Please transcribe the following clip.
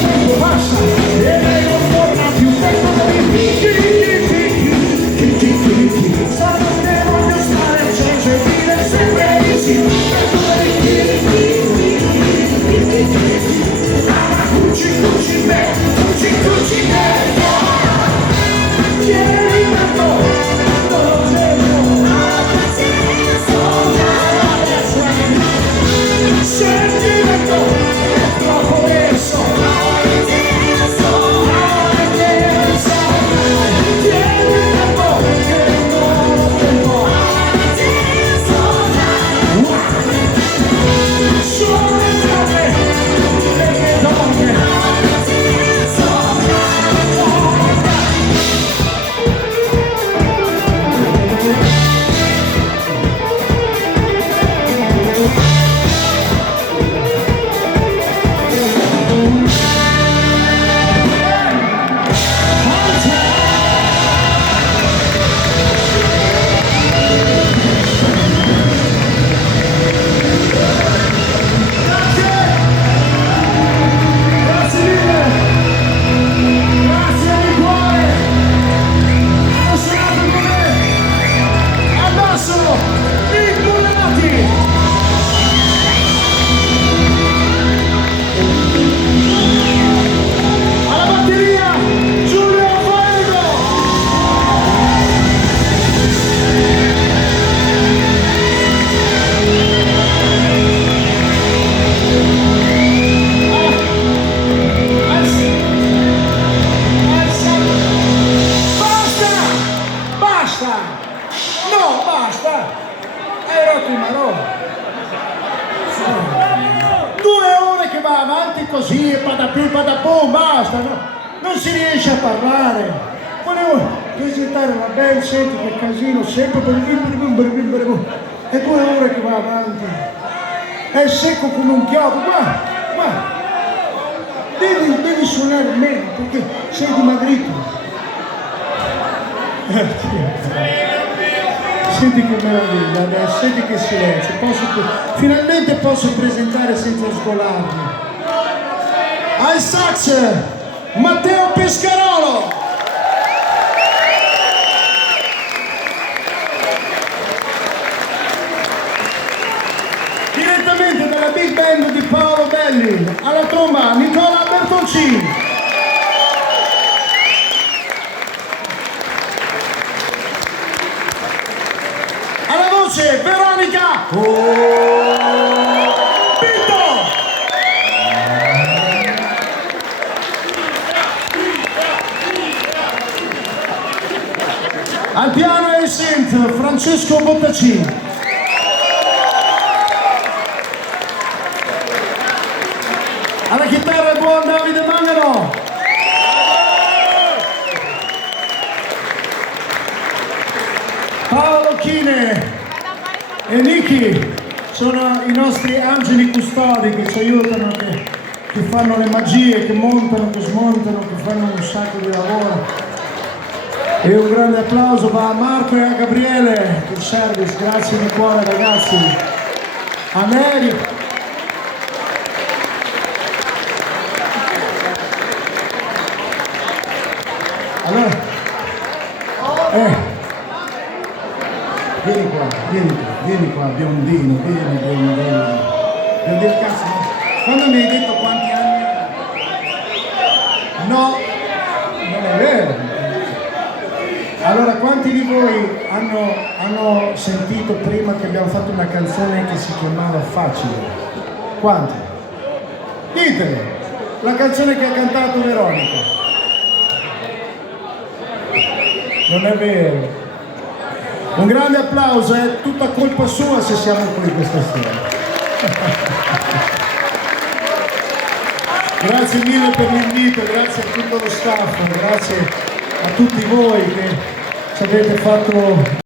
tempo passa e lei non torna più per come stanotte voglio stare acceso e dire sempre di sì per come cuci cuci me, cuci cuci me. Vieni tanto, non devo sentimento è troppo messo. No, basta! Hai rotto il marò! 2 ore che va avanti così e padapiù, padapum, basta! No? Non si riesce a parlare! Volevo presentare una band, senti che casino, sempre per è 2 ore che va avanti! È secco come un chiodo, guarda! Devi suonare meno perché sei dimagrito! Senti che meraviglia, adesso, senti che silenzio, finalmente posso presentare senza sgolarmi. Al sax, Matteo Pescarolo. Direttamente dalla big band di Paolo Belli, alla tromba Nicola Bertoncini. Veronica Pinto. Al piano e synth Francesco Bottacini. Alla chitarra il buon Davide Mangano. Paolo Chine e Niki sono i nostri angeli custodi che ci aiutano, che fanno le magie, che montano, che smontano, che fanno un sacco di lavoro. E un grande applauso va a Marco e a Gabriele del service, grazie di cuore ragazzi. A Neri. Allora, vieni qua, biondino, biondino, cazzo, quando mi hai detto quanti anni? No, non è vero. Allora, quanti di voi hanno sentito prima che abbiamo fatto una canzone che si chiamava Facile? Quanti? Diteli, la canzone che ha cantato Veronica. Non è vero. Un grande applauso, è tutta colpa sua se siamo qui questa sera. Grazie mille per l'invito, grazie a tutto lo staff, grazie a tutti voi che ci avete fatto